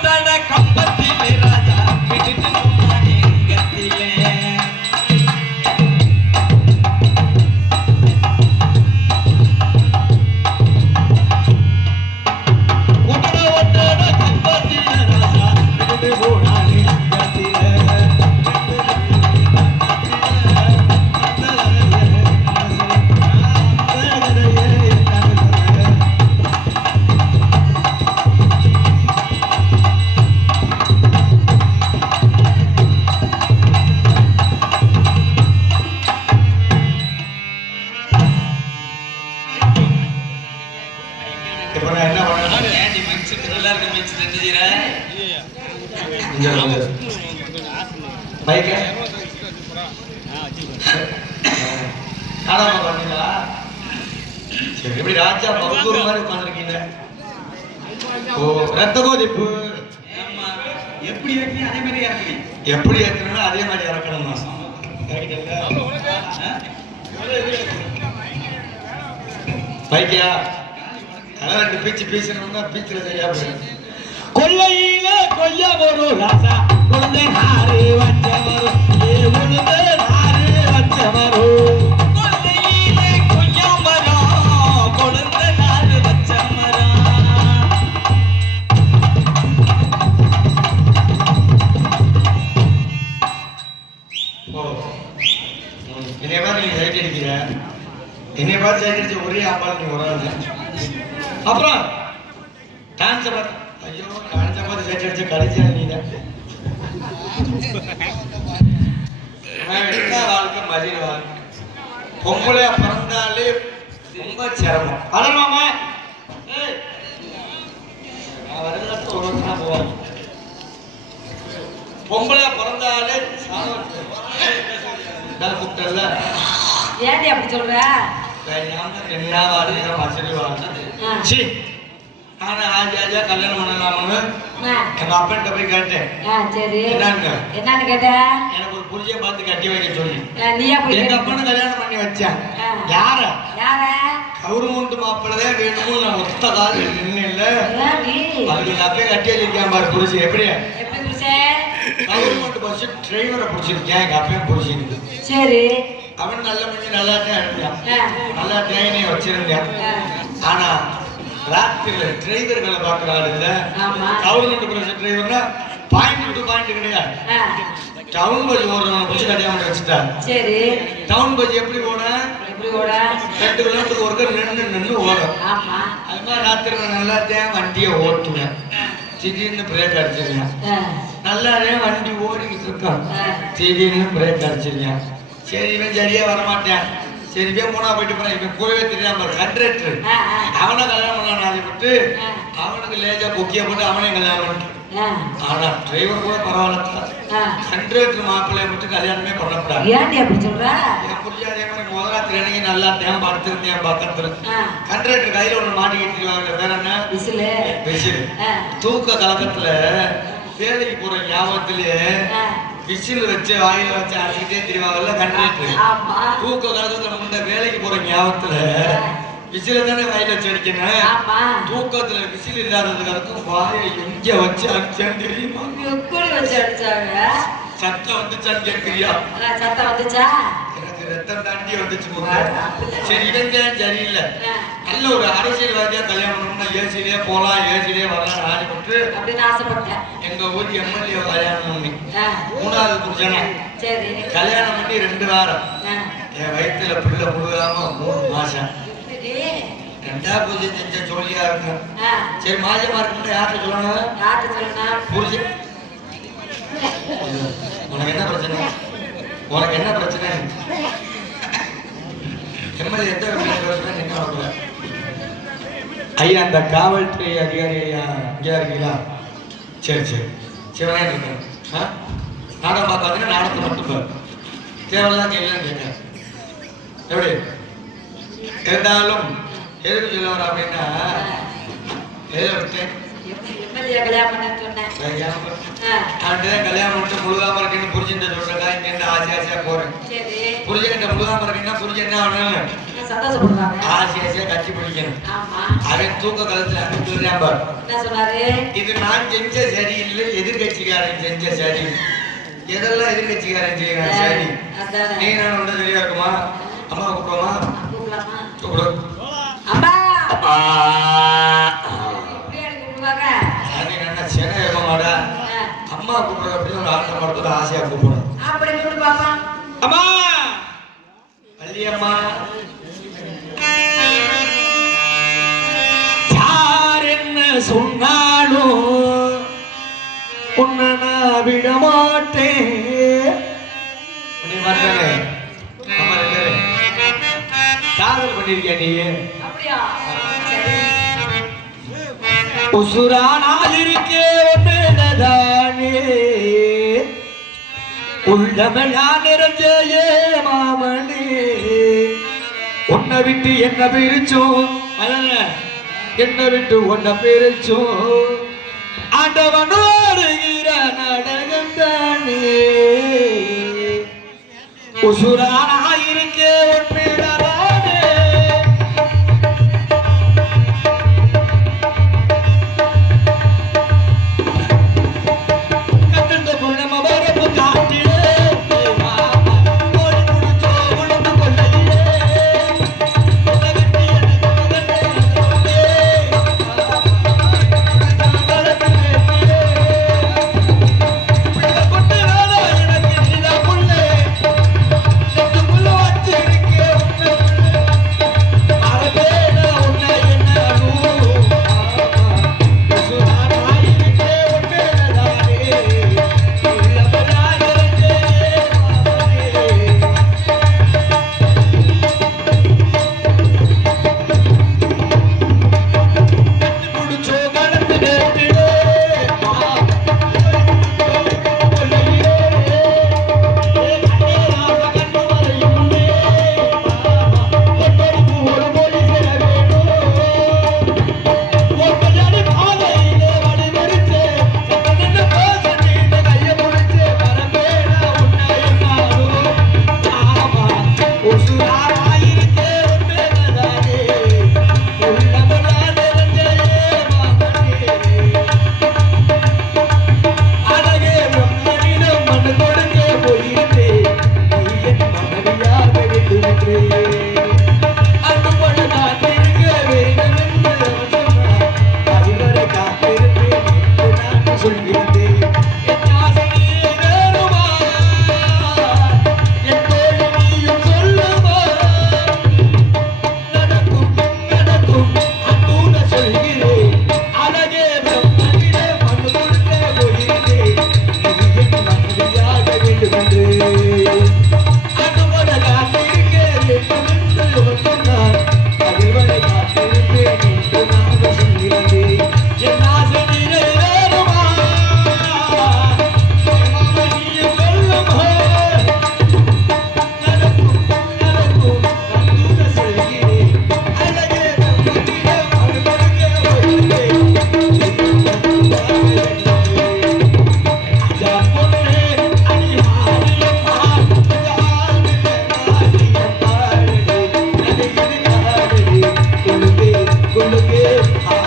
ஒத்தட கம்பத்திலே நல்லா இருக்கு மிக்ஸ் தெரிஞ்சுக்கிறா இங்க வாங்க. காணாம எப்படி ராஜா பகுதூர் மாதிரி உட்காந்துருக்கீங்க ஓ ரத்த கொதிப்பு. எப்படி வைக்கணும் அதே மாதிரி எப்படி ஏற்றணும் அதே மாதிரி இறக்கணும் பைக்கியா? அதான் ரெண்டு பீச்சு பீசணும்னா பீச்சில் சரியா போயிடும். கொல்லையில கொய்ய வரும் ராசா கொள்ளை நாறு வச்ச வரும் ஏ உளுந்து நாறு வச்ச வரும் கொழுந்த. என்னைய பார்த்து நீ சைட் அடிக்கிற. என்னைய பார்த்து சைட் அடிச்ச ஒரே ஆம்பாள் நீ ஒரு ஆள் அப்புறம் டான்ஸை ஐயோ டான்ஸை பார்த்து சைட் அடிச்ச கடைசியா நீ தான் வாழ்க்கை மதிய வாழ்க்கை. பொம்பளையா பிறந்தாலே ரொம்ப சிரமம். போவாங்க பொம்பளையா பிறந்தாலே கூப்பிட்டல ஏன்டி அப்படி சொல்ற? என்ன வாடுங்க பசங்க வாடு ஆ. சி. ஆனா ஆஜி ஆஜா கல்யாணம் பண்ணலாம்னு ஆ, எங்க அப்பன்ட்ட போய் கேட்டேன்? என்னன்னு கேட்ட? எனக்கு ஒரு புருஷன் பார்த்து கட்டி வைக்க நீயா போய்? அப்பனு கல்யாணம் பண்ணி வச்சேன். யார? யார? கவுருமுண்டு மாப்பிள்ளதே வேணும்னு நான் ஒத்த கால் நின்று இல்ல ஏன்டி? அதுக்கு எங்க அப்பே கட்டி வச்சிருக்கேன் பாரு புருஷன். எப்படி? கவர்மெண்ட் பஸ் டிரைவரை பிடிச்சிருக்கேன் எங்க அப்பையும் பிடிச்சிருக்கு சரி. அவன் நல்ல மணி நல்லா தான். நல்லா தேனையை வச்சிருந்தேன். ஆனா ராத்திரில டிரைவர்களை பார்க்குற ஆள் இல்ல. கவர்மெண்ட் பஸ் டிரைவர்னா பாயிண்ட் டு பாயிண்ட் கிடையாது. டவுன் பஸ் ஓடுறவனை பிடிச்சி கட்டியாம வச்சுட்டாங்க சரி. டவுன் பஸ் எப்படி ஓட? ரெண்டு கிலோமீட்டருக்கு ஒருக்க நின்று நின்று ஓடும். அது மாதிரி ராத்திரி நல்லா தான் வண்டியை ஓட்டுவேன். திடீர்னு பிரேக் அடிச்சிருக்கேன் நல்லாவே வண்டி ஓடிக்கிட்டு இருக்கான். திடீர்னு பிரேக் அடிச்சிருக்கேன் சரி இவன் சரியா வரமாட்டேன். சரி இவன் மூணா போயிட்டு போறான். இவன் கூடவே தெரியாம கண்ட்ரேக்டர் ஆ, ஆ, அவனை கல்யாணம் பண்ணான் அதை விட்டு. அவனுக்கு லேஜா பொக்கிய போட்டு அவனையும் கல்யாணம் பண்ணிட்டு ஆ, ஆனா டிரைவர் கூட பரவாயில்ல. கண்ட்ரேக்டர் மாப்பிள்ளைய மட்டும் கல்யாணமே பண்ணக்கூடாது. ஏன்டி அப்படி சொல்ற? என் அதே மாதிரி முதலாத்திரி அன்னைக்கு நல்லா தேன் படுத்திருந்தேன் பக்கத்துல கண்ட்ரேக்டர் கையில ஒண்ணு மாட்டிக்கிட்டு இருக்காங்க வேற என்ன? விசிலு. விசில். தூக்க கலக்கத்துல வேலைக்கு போற ஞாபகத்திலேயே விசில் வச்சு வாயில வச்சு அடிச்சுட்டே தெரிவாங்கல்ல ஆமா. தூக்க கலக்கத்துல முன்ன வேலைக்கு போற ஞாபகத்துல விசில தானே வாயில வச்சு அடிக்கணும் ஆமா. தூக்கத்துல விசில் இல்லாததுக்கு வாயை எங்க வச்சு அடிச்சேன்னு தெரியுமா? எப்படி வச்சு அடிச்சாங்க? சத்தம் வந்துச்சான்னு கேட்கிறியா? சத்தம் வந்துச்சா? எனக்கு ரத்தம் தாண்டி வந்துச்சு. சரி தான் சரியில்லை. நல்ல ஒரு அரசியல்வாதியா கல்யாணம் பண்ணணும்னா ஏசிலேயே போலாம் ஏசிலேயே வரலாம் ஆசைப்பட்டு அப்படின்னு ஆசைப்பட்டேன். எங்க ஊர் எம்எல்ஏ கல்யாணம் பண்ணி. மூணாவது புருஷனை. கல்யாணம் பண்ணி ரெண்டு வாரம். என் வயித்துல பிள்ளை முழுகாம மூணு மாசம்? ரெண்டா பூஜை செஞ்ச ஜோலியா இருக்கும். சரி மாசமா இருக்குன்னு யார்கிட்ட சொல்லணும்? யார்கிட்ட சொல்லணும்? புரிஞ்சு உனக்கு என்ன பிரச்சனை? உனக்கு என்ன பிரச்சனை? எம்எல்ஏ எந்த பிரச்சனை வரல ஐயா அந்த காவல்துறை அதிகாரி ஐயா இங்கே இருக்கீங்களா? சரி சரி. சிவனே இருக்கேன் ஆ? நாடகம் பார்க்காதீங்க நாடகத்தை மட்டும் பாரு. தேவையில்லாம் கேட்கலாம் கேட்க. எப்படி? இருந்தாலும் எதுக்கு சொல்லுவார் வர அப்படின்னா எதை விட்டேன் கல்யாணம் பண்ண சொன்னேன். கல்யாணம் பண்ணு. ஆ, அவன்கிட்ட கல்யாணம் பண்ணிட்டு முழுகாம இருக்குன்னு புரிஞ்சுட்டு சொல்றதா இங்க இருந்து ஆசை ஆசையா போறேன். சரி. புரிஞ்சுக்கிட்ட முழுகாம இருக்குன்னா புரிஞ்சு என்ன பண்ணணும் சந்தோஷப்படுவாங்க? ஆசை ஆசையா கட்சி பிடிக்கணும். ஆமா. அவன் தூக்க காலத்துல அவன் சொல்றான் பாரு. என்ன சொன்னாரு? இது நான் செஞ்ச சரியில்லை எதிர்கட்சிக்காரன் செஞ்ச சரி. எதெல்லாம் எதிர்கட்சிக்காரன் செய்யறான் சரி. நீ நான் ஒன்று சரியா இருக்குமா? அம்மா கூப்பிடலாமா? கூப்பிடு. அம்மா அப்பா. இப்படியா எனக்கு கூப்பிடுவாங்க? அது என்ன ஆ, அம்மா கூப்பிடுற அப்படின்னு ஒரு ஆசை படத்துல ஆசையா கூப்பிடும் அப்படி பாப்பா. அம்மா வள்ளியம்மா யார் என்ன சொன்னாலும் உன்னை நான் விட மாட்டேன். காதல் பண்ணிருக்கியா நீ அப்படியா? சரி. உசுரா நான் இருக்கே உள்ளமையா நிறைஞ்ச ஏ மாமனே உன்னை விட்டு என்ன பிரிச்சோம்? அதானே என்ன விட்டு உன்னை பிரிச்சோம். ஆண்டவனோடுகிற நாடகம் தானே. உசுரான Thank you. Yeah.